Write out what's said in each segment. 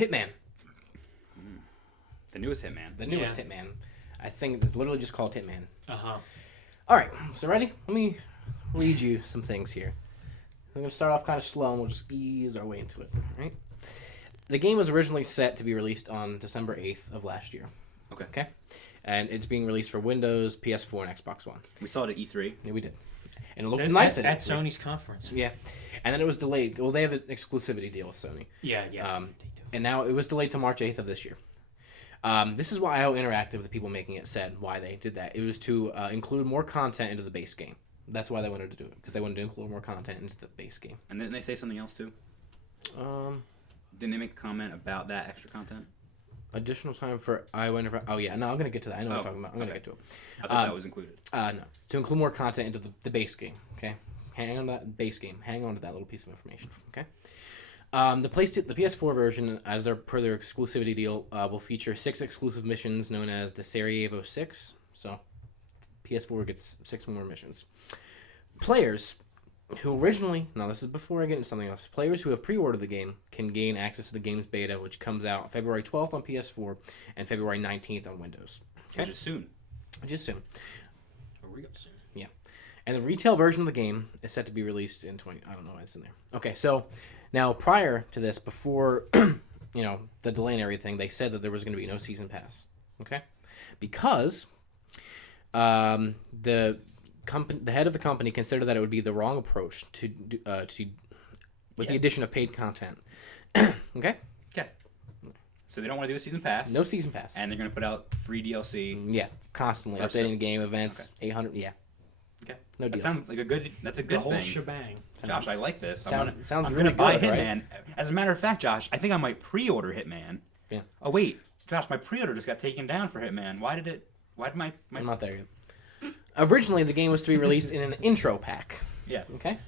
Hitman. The newest Hitman. The newest Hitman. I think it's literally just called Hitman. Uh-huh. All right, so ready? Let me read you some things here. I'm going to start off kind of slow, and we'll just ease our way into it. All right? The game was originally set to be released on December 8th of last year. Okay? And it's being released for Windows, PS4, and Xbox One. We saw it at E3. Yeah, we did. And it looked nice at Sony's conference. Yeah. And then it was delayed. Well, they have an exclusivity deal with Sony. Yeah. And now it was delayed to March 8th of this year. This is why IO Interactive, the people making it, said why they did that. It was to include more content into the base game. That's why they wanted to do it, because they wanted to include more content into the base game. And didn't they say something else, too? Didn't they make a comment about that extra content? Additional time for IO Interactive. Oh, yeah. No, I'm going to get to that. I know what I'm talking about. I'm going to get to it. I thought that was included. No. To include more content into the base game, okay? Hang on to that base game. Hang on to that little piece of information, okay? The PS4 version, per their exclusivity deal, will feature 6 exclusive missions known as the Sarajevo 6. So, PS4 gets 6 more missions. Players who originally... Now, this is before I get into something else. Players who have pre-ordered the game can gain access to the game's beta, which comes out February 12th on PS4 and February 19th on Windows. Okay? Which is soon. Real soon. Yeah. And the retail version of the game is set to be released in I don't know why it's in there. Okay, so... Now, prior to this, before, the delay and everything, they said that there was going to be no season pass, okay? Because the head of the company considered that it would be the wrong approach with the addition of paid content, okay? Okay. So they don't want to do a season pass. No season pass. And they're going to put out free DLC. Yeah, constantly updating the game, events, 800, yeah. Okay. No deals. That sounds like a good thing. The whole shebang. Josh, I like this. Sounds I'm really gonna buy good, Hitman. right? As a matter of fact, Josh, I think I might pre-order Hitman. Yeah. Oh wait, Josh, my pre-order just got taken down for Hitman. Why did my... I'm not there yet. Originally, the game was to be released in an intro pack. Yeah. Okay?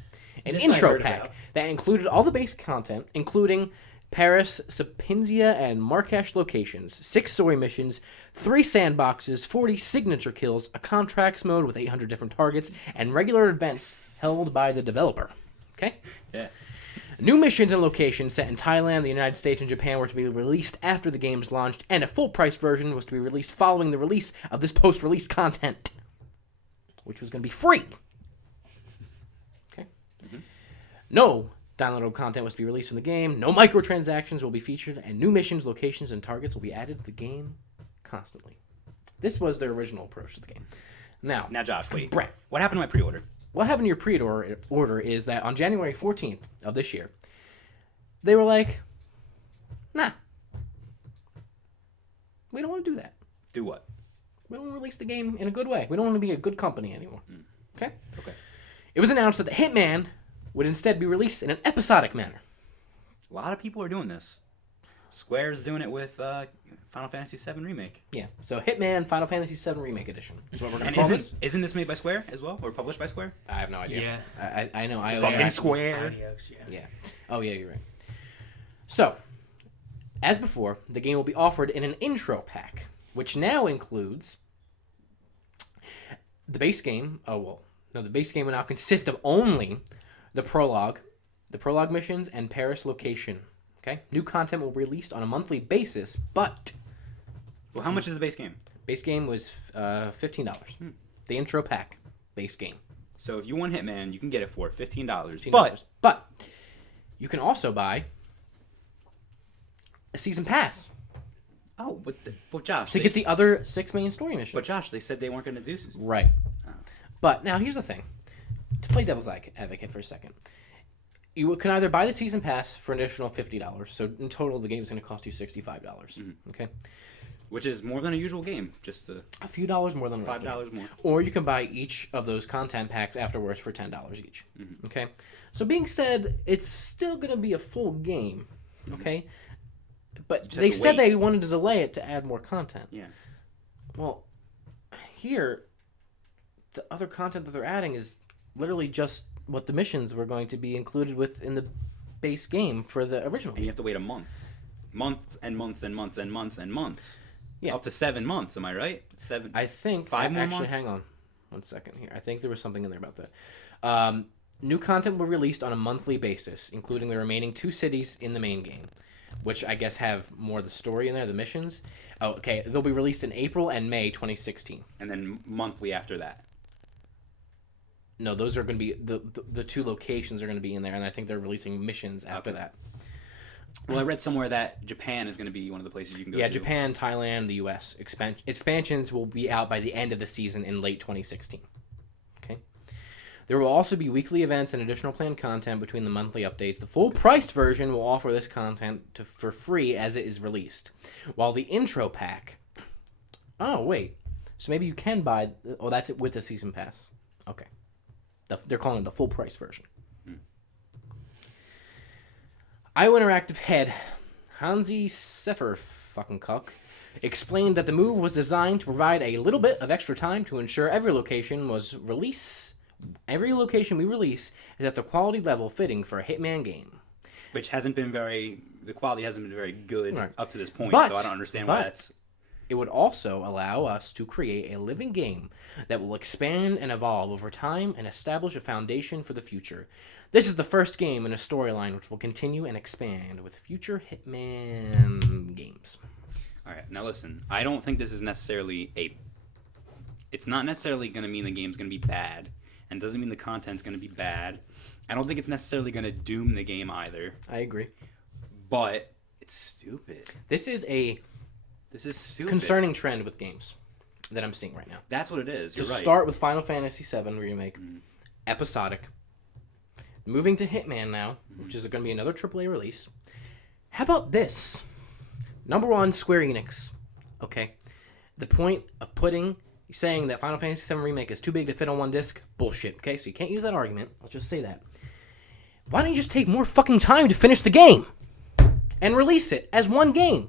An This intro I heard pack about. that included all the base content, including Paris, Sapinzia, and Marrakesh locations, 6 story missions, 3 sandboxes, 40 signature kills, a contracts mode with 800 different targets, and regular events held by the developer. Okay? Yeah. New missions and locations set in Thailand, the United States, and Japan were to be released after the game's launched, and a full-price version was to be released following the release of this post-release content, which was going to be free. Okay? Mm-hmm. No downloadable content was to be released from the game, no microtransactions will be featured, and new missions, locations, and targets will be added to the game constantly. This was their original approach to the game. Now, Josh, wait. Brett, What happened to my pre-order? what happened to your pre-order is that on January 14th of this year, they were like, nah, we don't want to do that. Do what? We don't want to release the game in a good way. We don't want to be a good company anymore. Okay? Okay. It was announced that the Hitman would instead be released in an episodic manner. A lot of people are doing this. Square's doing it with Final Fantasy VII Remake. Yeah. So Hitman Final Fantasy VII Remake Edition is what we're going And to call this. isn't this made by Square as well, or published by Square? I have no idea. Yeah. I know. Fucking Square. Adios, yeah. Yeah. Oh, yeah, you're right. So, as before, the game will be offered in an intro pack, which now includes the base game. The base game will now consist of only the prologue missions, and Paris location. Okay? New content will be released on a monthly basis, but... Well, how much is the base game? Base game was $15. The intro pack base game. So if you want Hitman, you can get it for $15. $15. But you can also buy a season pass Josh, to get the other 6 main story missions. But Josh, they said they weren't going to do this. Right. But now here's the thing. To play devil's advocate for a second, you can either buy the season pass for an additional $50. So in total, the game is going to cost you $65. Okay. Which is more than a usual game. Just a few dollars more than $5 more. Or you can buy each of those content packs afterwards for $10 each. Okay. So being said, it's still going to be a full game. Okay. But they said they wanted to delay it to add more content. Yeah. Well, here, the other content that they're adding is literally just what the missions were going to be included with in the base game for the original. And you have to wait a month. Months and months and months and months and months. Yeah. Up to 7 months, am I right? 7. I think 5 more actually, months? hang on one second here. I think there was something in there about that. New content will be released on a monthly basis, including the remaining 2 cities in the main game. which I guess have more of the story in there, the missions. Oh, okay. They'll be released in April and May 2016. And then monthly after that. No, those are going to be the two locations are going to be in there, and I think they're releasing missions after that. Well, I read somewhere that Japan is going to be one of the places you can go to. Yeah, Japan, Thailand, the U.S. Expansions will be out by the end of the season in late 2016. Okay. There will also be weekly events and additional planned content between the monthly updates. The full-priced version will offer this content for free as it is released, while the intro pack... Oh, wait. So maybe you can buy... Oh, that's it with the season pass. Okay. They're calling it the full-price version. IO Interactive head Hansi Sefer fucking cuck explained that the move was designed to provide a little bit of extra time to ensure every location we release is at the quality level fitting for a Hitman game. Which hasn't been the quality hasn't been very good up to this point, But- so I don't understand why that's... It would also allow us to create a living game that will expand and evolve over time and establish a foundation for the future. This is the first game in a storyline which will continue and expand with future Hitman games. All right, now listen. I don't think this is necessarily It's not necessarily going to mean the game's going to be bad, and doesn't mean the content's going to be bad. I don't think it's necessarily going to doom the game either. I agree. But it's stupid. This is stupid. concerning trend with games that I'm seeing right now. That's what it is. You're right. Start with Final Fantasy VII Remake, episodic. Moving to Hitman now, which is going to be another AAA release. How about this? Number one, Square Enix. Okay. The point of saying that Final Fantasy VII Remake is too big to fit on one disc, bullshit. Okay, so you can't use that argument. Let's just say that. Why don't you just take more fucking time to finish the game and release it as one game?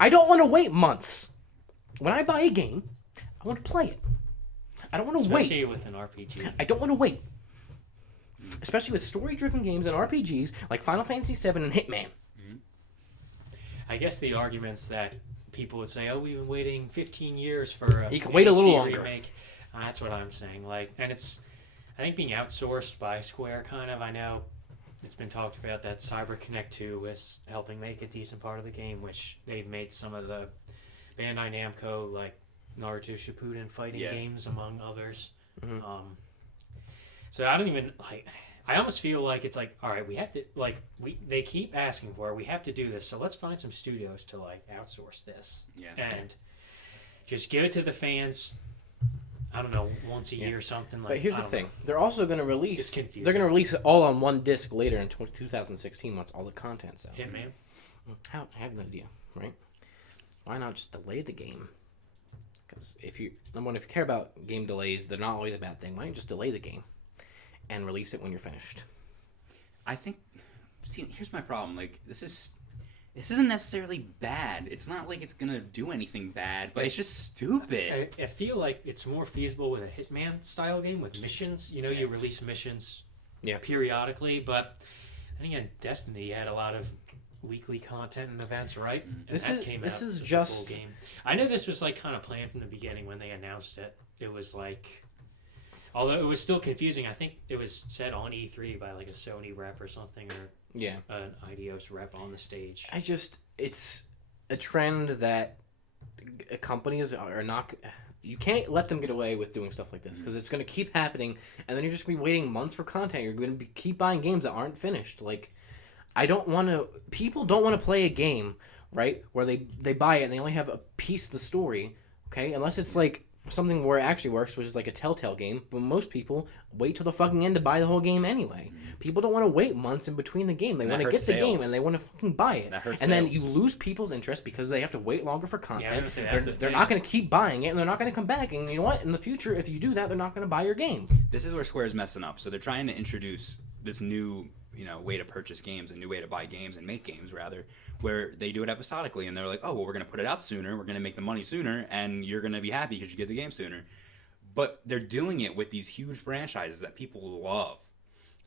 I don't want to wait months. When I buy a game, I want to play it. I don't want to wait. Especially with an RPG. I don't want to wait. Especially with story-driven games and RPGs like Final Fantasy VII and Hitman. I guess the arguments that people would say, "Oh, we've been waiting 15 years for a You can wait a little HD longer." remake." That's what I'm saying. And it's, I think, being outsourced by Square. Kind of. I know it's been talked about that CyberConnect 2 was helping make a decent part of the game, which they've made some of the Bandai Namco like Naruto Shippuden fighting games among others. So I don't even I almost feel like it's like, all right, we have to they keep asking for it. We have to do this, so let's find some studios to outsource this and just give it to the fans. I don't know, once a year or something. But here's the thing: they're also going to release. It's confusing. They're going to release it all on one disc later in 2016 once all the content's out. Hitman. I have an idea, right? Why not just delay the game? Because if you care about game delays, they're not always a bad thing. Why don't you just delay the game and release it when you're finished? I think... See, here's my problem. This isn't necessarily bad. It's not like it's going to do anything bad, but it's just stupid. I feel like it's more feasible with a Hitman-style game with missions. You release missions periodically, but then again, Destiny had a lot of weekly content and events, right? And This is as a just full game. I know this was kind of planned from the beginning when they announced it. It was although it was still confusing. I think it was said on E3 by a Sony rep or something, or an Eidos rep on the stage. It's a trend that companies are not. You can't let them get away with doing stuff like this because it's going to keep happening, and then you're just going to be waiting months for content. You're going to keep buying games that aren't finished. People don't want to play a game, right, where they buy it and they only have a piece of the story, okay? Unless it's something where it actually works, which is a Telltale game. But most people wait till the fucking end to buy the whole game anyway. People don't want to wait months in between the game. They want to get the game and they want to fucking buy it. That hurts and then sales. you lose people's interest because they have to wait longer for content. That's They're not going to keep buying it, and they're not going to come back. And you know what? In the future, if you do that, they're not going to buy your game. This is where Square's messing up. So they're trying to introduce this new, way to purchase games, a new way to buy games and make games, rather, where they do it episodically. And they're like, oh, well, we're going to put it out sooner. We're going to make the money sooner, and you're going to be happy because you get the game sooner. But they're doing it with these huge franchises that people love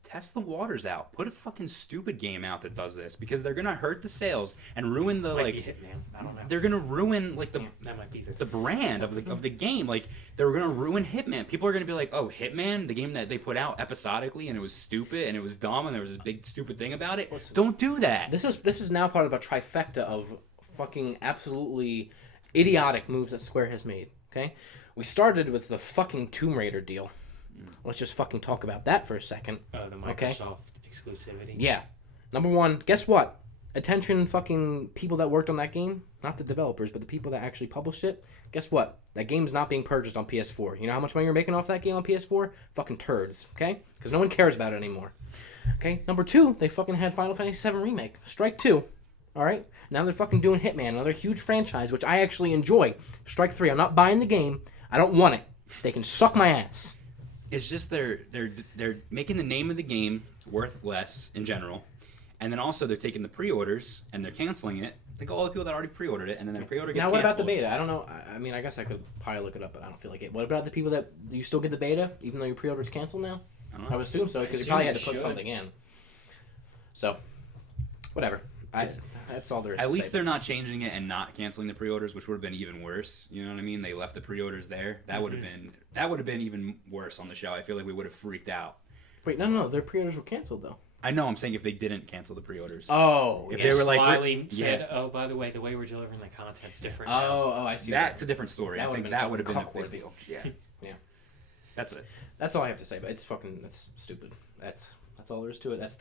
test the waters out. Put a fucking stupid game out that does this, because they're gonna hurt the sales and ruin the Might be Hitman. I don't know. They're gonna ruin like That might be the brand of the game. Like, they're gonna ruin Hitman. People are gonna be like, oh, Hitman, the game that they put out episodically and it was stupid and it was dumb and there was this big stupid thing about it. Listen, don't do that. This is now part of a trifecta of fucking absolutely idiotic moves that Square has made. Okay, we started with the fucking Tomb Raider deal. Let's just fucking talk about that for a second. The Microsoft exclusivity. Yeah. Number one, guess what? Attention fucking people that worked on that game, not the developers, but the people that actually published it. Guess what? That game's not being purchased on PS4. You know how much money you're making off that game on PS4? Fucking turds, okay? Because no one cares about it anymore. Okay? Number two, they fucking had Final Fantasy VII Remake. Strike two. Alright? Now they're fucking doing Hitman, another huge franchise, which I actually enjoy. Strike three. I'm not buying the game. I don't want it. They can suck my ass. It's just they're making the name of the game worth less in general, and then also they're taking the pre-orders and they're canceling it. Think of all the people that already pre-ordered it, and then their pre-order gets Now, what canceled. about the beta? I don't know. I mean, I guess I could probably look it up, but I don't feel like it. What about the people that you still get the beta, even though your pre-order is canceled now? I don't know. I would assume so, because you probably had to put something in. So, whatever. That's all there is. At to least say. they're not changing it and not canceling the pre-orders, which would have been even worse. You know what I mean? They left the pre-orders there. That would have been even worse on the show. I feel like we would have freaked out. Wait, no. Their pre-orders were canceled though. I know. I'm saying if they didn't cancel the pre-orders. Oh, If yes. they were like, Smiley said, "Oh, by the way, the way we're delivering the content's different." now." Oh, I see. That's a different story. That I think would've that been would have been a fucking big cuckwordy. deal. Yeah. Yeah. That's it. That's all I have to say. But it's stupid. That's all there is to it. That's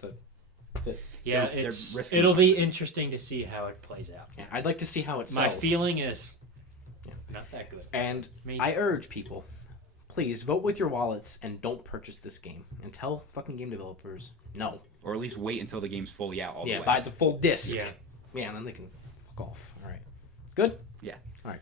it. Yeah, They're risking it'll be something. interesting to see how it plays out. Yeah, I'd like to see how it sells. My feeling is not that good. And Maybe. I urge people, please vote with your wallets and don't purchase this game. And tell fucking game developers no. Or at least wait until the game's fully out all the way. Buy the full disc. Yeah. Yeah, and then they can fuck off. All right. Good? Yeah. All right.